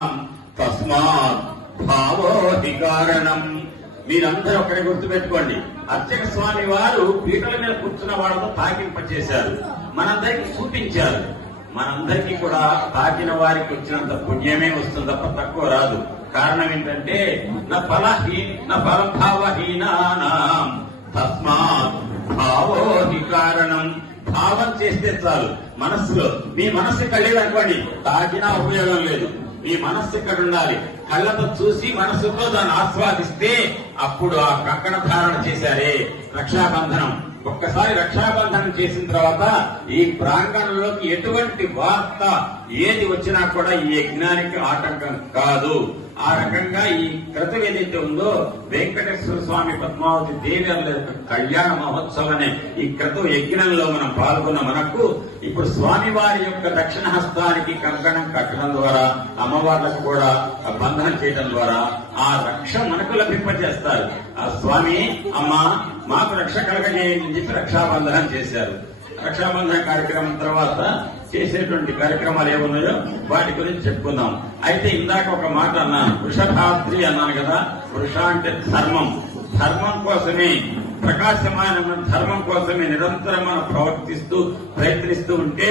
తస్మాత్ భావోహి కారణం. మీరందరూ ఒకటి గుర్తుపెట్టుకోండి, అర్చక స్వామి వారు పీటల మీద కూర్చున్న వాళ్ళతో తాకింపచేశారు, మనందరికీ చూపించారు. మనందరికీ కూడా తాకిన వారికి వచ్చినంత పుణ్యమే వస్తుంది తప్ప తక్కువ రాదు. కారణం ఏంటంటే నా ఫలభావహీనానాం తస్మాత్ భావోహి కారణం. భావం చేస్తే చాలు. మనస్సులో మీ మనస్సు కళ్ళేదనుకోండి, తాకినా ఉపయోగం లేదు. మీ మనస్సు ఇక్కడ ఉండాలి. కళ్ళతో చూసి మనస్సుతో దాన్ని ఆస్వాదిస్తే అప్పుడు ఆ కంకణ ధారణ చేశారే రక్షాబంధనం. ఒక్కసారి రక్షాబంధనం చేసిన తర్వాత ఈ ప్రాంగణంలోకి ఎటువంటి వార్త ఏది వచ్చినా కూడా ఈ యజ్ఞానికి ఆటంకం కాదు. ఆ రకంగా ఈ క్రతువు ఏదైతే ఉందో వెంకటేశ్వర స్వామి పద్మావతి దేవేర్ల యొక్క కళ్యాణ మహోత్సవం అనే ఈ క్రతువు యజ్ఞంలో మనం పాల్గొన్న మనకు ఇప్పుడు స్వామివారి యొక్క దక్షిణ హస్తానికి కంకణం కట్టడం ద్వారా, అమ్మవార్లకు కూడా బంధనం చేయడం ద్వారా ఆ రక్ష మనకు లభింపజేస్తారు. ఆ స్వామి అమ్మ మాకు రక్ష కలగజేయండి అని చెప్పి రక్షాబంధనం చేశారు. రక్షాబంధన కార్యక్రమం తర్వాత చేసేటువంటి కార్యక్రమాలు ఏమున్నాయో వాటి గురించి చెప్పుకుందాం. అయితే ఇందాక ఒక మాట అన్నాను, వృషభాద్రి అన్నాను కదా. వృష అంటే ధర్మం. ధర్మం కోసమే, ప్రకాశమైన ధర్మం కోసమే నిరంతరం మనం ప్రయత్నిస్తూ ఉంటే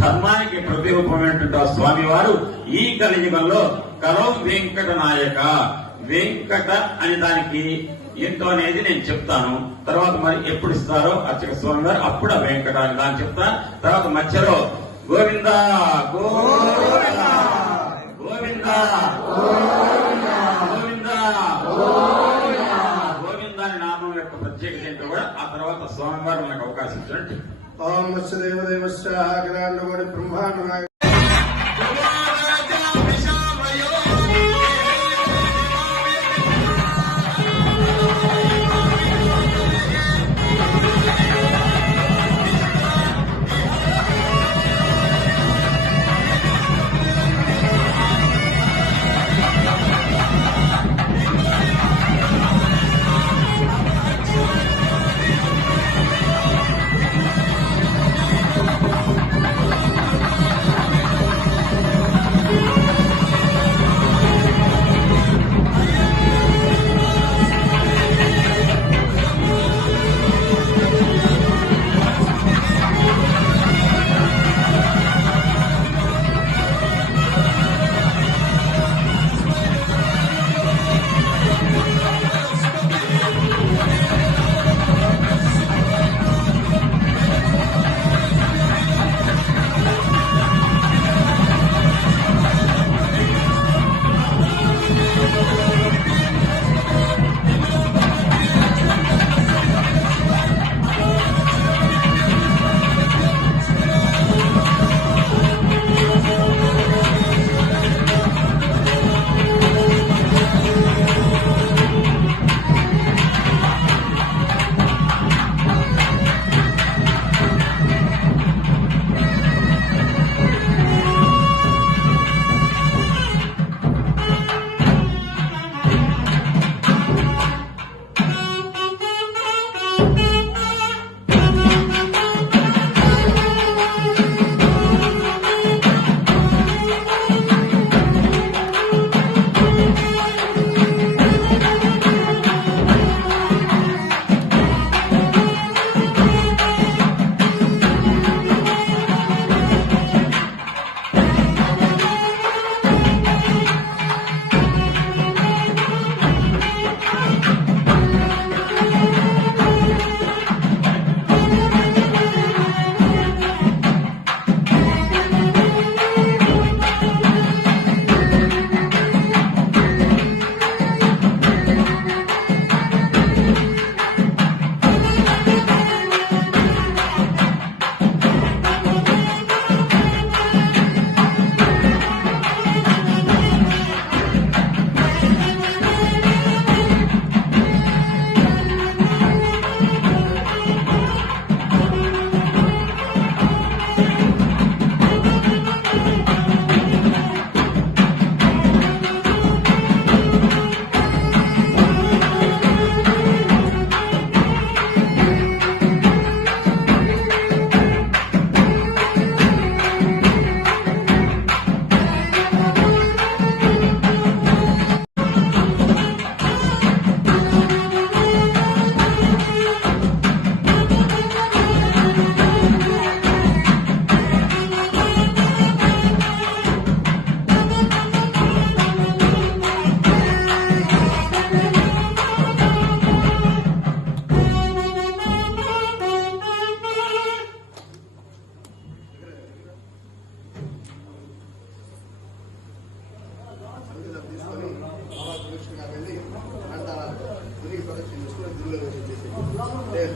ధర్మానికి ప్రతిరూపమైనటువంటి ఆ స్వామి వారు ఈ కలియుగంలో కలౌ వెంకట నాయక, వెంకట అని దానికి ఏంటో అనేది నేను చెప్తాను. తర్వాత మరి ఎప్పుడు ఇస్తారో అర్చక స్వామి గారు అప్పుడు ఆ వెంకట అని దాన్ని చెప్తా. తర్వాత మధ్యలో గోవింద గోవింద గోవింద గోవింద గోవింద అని నామం యొక్క ప్రత్యేకత ఏంటో కూడా ఆ తర్వాత స్వామివారు మనకు అవకాశం ఇచ్చినట్టు. ఓం దేవదేవస్య అఖిలాండకోటి బ్రహ్మాండ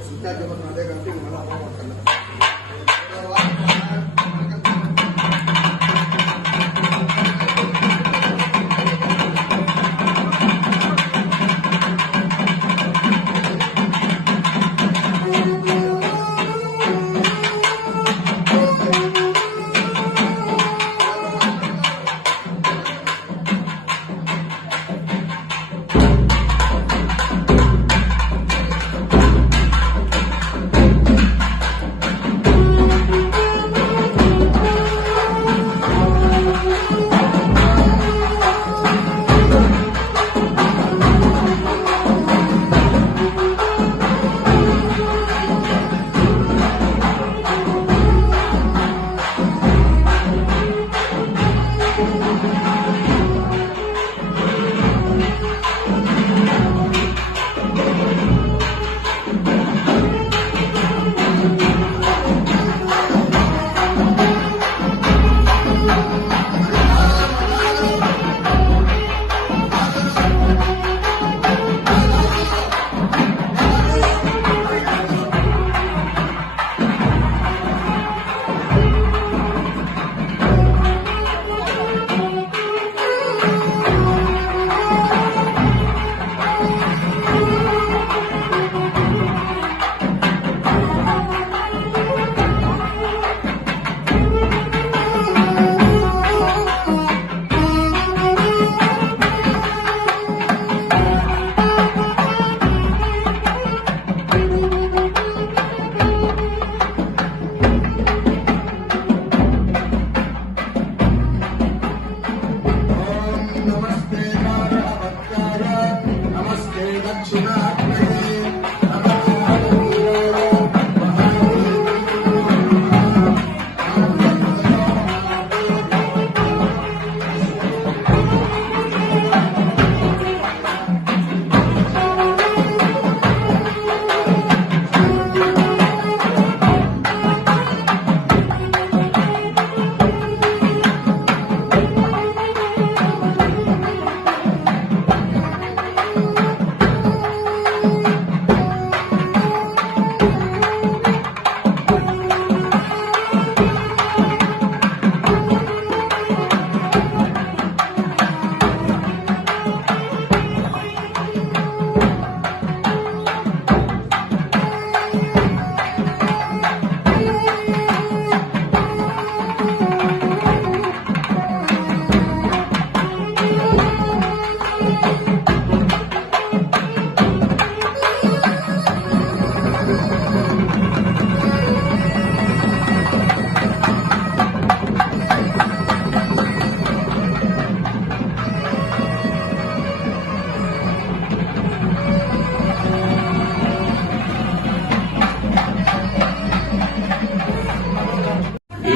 సుజాత అదే కాబట్టి మళ్ళీ అవ్వకుండా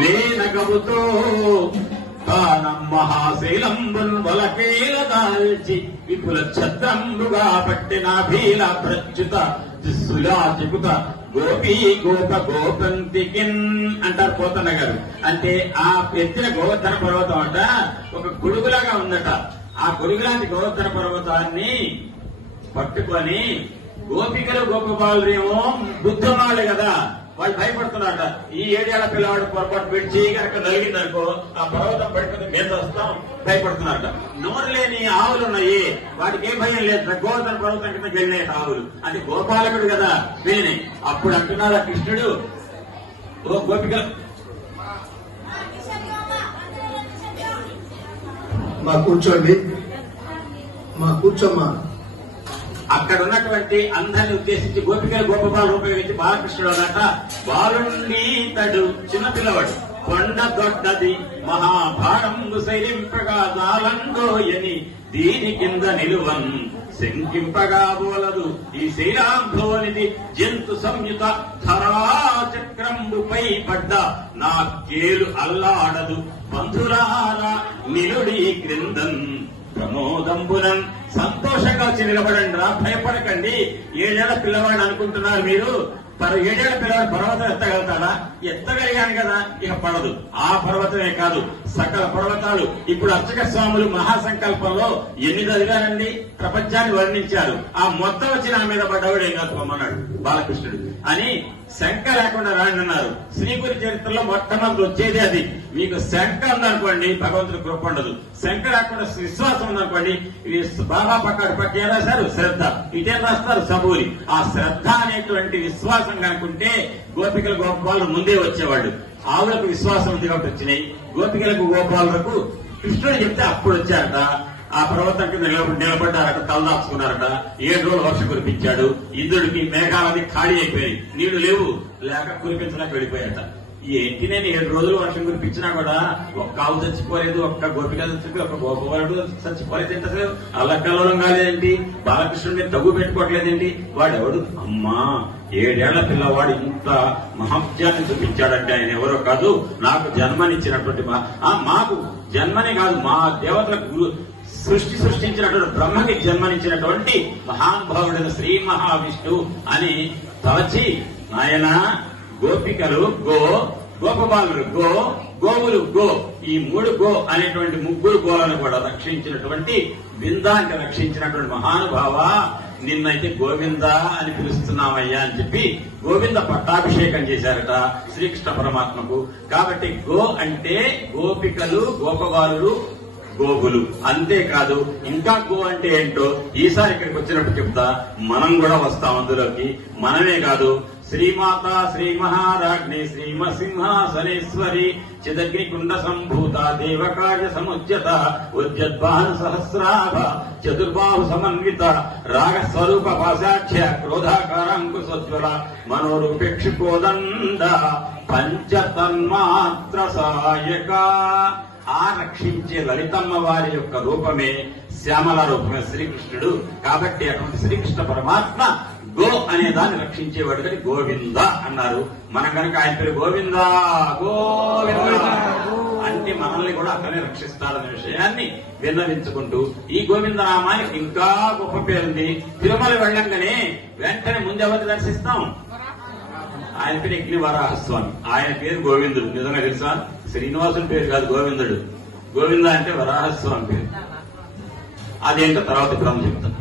లేనగముతో తానం మహాశైలంబుల్ వలకేల దాల్చి విపుల ఛత్రంబుగా పట్టిన భీల ప్రచ్యుత దిస్సులాచికుత గోపీ గోప గోపంతికిన్ అంటారు పోతన్న గారు. అంటే ఆ ఎత్తిన గోవర్ధన పర్వతం అంట ఒక గొడుగులాగా ఉందట. ఆ గొడుగులాంటి గోవర్ధన పర్వతాన్ని పట్టుకొని గోపికలు గోపబాలు ఏమో బుద్ధున్నాళ్ళు కదా, వాళ్ళు భయపడుతున్నారట. ఈ 7 ఏళ్ల పిల్లవాడు పొరపాటు పెట్టి కనుక నలిగిందనుకో ఆ పర్వతం పట్టుకుని మీద వస్తాం భయపడుతున్నారట. నోరు లేని ఆవులు ఉన్నాయి, వాటికి ఏం భయం లేదు. గోవర్ధన పర్వతం కింద వెళ్ళినాయి ఆవులు. అది గోపాలకుడు కదా వీళ్ళని. అప్పుడు అంటున్నాడు ఆ కృష్ణుడు, ఓ గోపికలు మా కూర్చోండి, మా కూర్చోమ్మా. అక్కడ ఉన్నటువంటి అందరిని ఉద్దేశించి గోపికలు గోపబాలు ఉపయోగించి బాలకృష్ణుడు అన్నట, బాలుండి తడు చిన్నపిల్లవాడు కొండ దొడ్డది మహాభారంగు శైలింపగా జాలంగోయని దీని కింద నిలువన్ శంకింపగా బోలదు ఈ శైలాంభోనిది జంతు సంయుత ధరాచక్రంబుపై పడ్డ నా కేలు అల్లాడదు బంధురారా నిలుడి క్రిందన్ ప్రమోదంబునన్. సంతోషంగా వచ్చి నిలబడండి రా, భయపడకండి. 7 ఏళ్ల పిల్లవాడిని అనుకుంటున్నారు మీరు. 7 ఏళ్ల పిల్లవాడు పర్వతం ఎత్తగలుగుతాడా? ఎత్తగలిగాను కదా, ఇక పడదు. ఆ పర్వతమే కాదు సకల పర్వతాలు. ఇప్పుడు అర్చక స్వాములు మహాసంకల్పంలో ఎన్ని చదివారండి? ప్రపంచాన్ని వర్ణించారు. ఆ మొత్తం వచ్చి నా మీద పడ్డవాడు ఏం కాదు పొమ్మన్నాడు బాలకృష్ణుడు అని. శంక లేకుండా రాండన్నారు. శ్రీపురి చరిత్రలో మొట్టమొదటి వచ్చేది అది. మీకు శంక ఉందనుకోండి భగవంతుడి కృప ఉండదు. శంక లేకుండా విశ్వాసం ఉందనుకోండి. బాబా పక్కన రాశారు శ్రద్ధ, ఇటేం రాస్తారు సబూరి. ఆ శ్రద్ధ అనేటువంటి విశ్వాసం కనుకుంటే గోపికల గోపాలు ముందే వచ్చేవాళ్ళు. ఆవులకు విశ్వాసం ఉంది కాబట్టి వచ్చినాయి. గోపికలకు గోపాలకు కృష్ణుడు చెప్తే అప్పుడు వచ్చారట. ఆ పర్వతం కింద నిలబడ్డారట, తలదాచుకున్నారట. 7 రోజులు వర్షం కురిపించాడు. ఇంద్రుడికి మేఘాలది ఖాళీ అయిపోయాయి, నీళ్లు లేవు, లేక కురిపించడానికి వెళ్ళిపోయాట. ఏంటి నేను 7 రోజులు వర్షం కురిపించినా కూడా ఒక్క ఆవు చచ్చిపోలేదు, ఒక్క గోపిక చచ్చిపోయి, ఒక్క గోపవాడు చచ్చిపోలేదు. ఏంటి అసలు అల్లకల్లోలం కాలేదేంటి? బాలకృష్ణుడిని తగ్గు పెట్టుకోవట్లేదేంటి? వాడెవడు? అమ్మా 7 ఏళ్ల పిల్లవాడు ఇంత మహత్యాన్ని చూపించాడంటే ఆయన ఎవరో కాదు, నాకు జన్మనిచ్చినటువంటి మాకు జన్మని కాదు, మా దేవతలకు సృష్టించినటువంటి బ్రహ్మకి జన్మనిచ్చినటువంటి మహానుభావుడైన శ్రీ మహావిష్ణువు అని తలచి, నాయన గోపికలు గో, గోపబాలురు గో, గోవులు గో, ఈ 3 గో అనేటువంటి 3 గోలను కూడా రక్షించినటువంటి విందాన్ని రక్షించినటువంటి మహానుభావ, నిన్నైతే గోవింద అని పిలుస్తున్నామయ్యా అని చెప్పి గోవింద పట్టాభిషేకం చేశారట శ్రీకృష్ణ పరమాత్మకు. కాబట్టి గో అంటే గోపికలు, గోపబాలురు, గోవులు. అంతేకాదు ఇంకా గో అంటే ఏంటో ఈసారి ఇక్కడికి వచ్చినప్పుడు చెప్తా. మనం కూడా వస్తాం అందులోకి. మనమే కాదు, శ్రీమాత శ్రీ మహారాజ్ఞి శ్రీమసింహాసనేశ్వరి చిదగ్నికుండ సంభూత దేవకార్య సముజ్యత ఉద్యద్భాను సహస్రాభ చతుర్బాహు సమన్విత రాగస్వరూప పాశాఖ్య క్రోధాకారాంకుశోజ్వల మనోరూపేక్షికోదండ పంచతన్మాత్ర సాయక. ఆ రక్షించే లలితమ్మ వారి యొక్క రూపమే శ్యామల రూపమే శ్రీకృష్ణుడు. కాబట్టి అటువంటి శ్రీకృష్ణ పరమాత్మ గో అనే దాన్ని రక్షించేవాడు కానీ గోవింద అన్నారు. మనం కనుక ఆయన పేరు గోవింద గోవింద అంటే మనల్ని కూడా అతనే రక్షిస్తాడనే విషయాన్ని విన్నవించుకుంటూ, ఈ గోవింద నామానికి ఇంకా గొప్ప పేరుంది. తిరుమల వెళ్ళంగానే వెంటనే ముందెవరిని దర్శిస్తాం? ఆయన పేరు యజ్ఞ వరాహస్వామి. ఆయన పేరు గోవిందుడు. నిజంగా తెలుసా? శ్రీనివాసుని పేరు కాదు గోవిందుడు. గోవింద అంటే వరాహస్వామి పేరు. అదేంటో తర్వాత క్రమం చెప్తాను.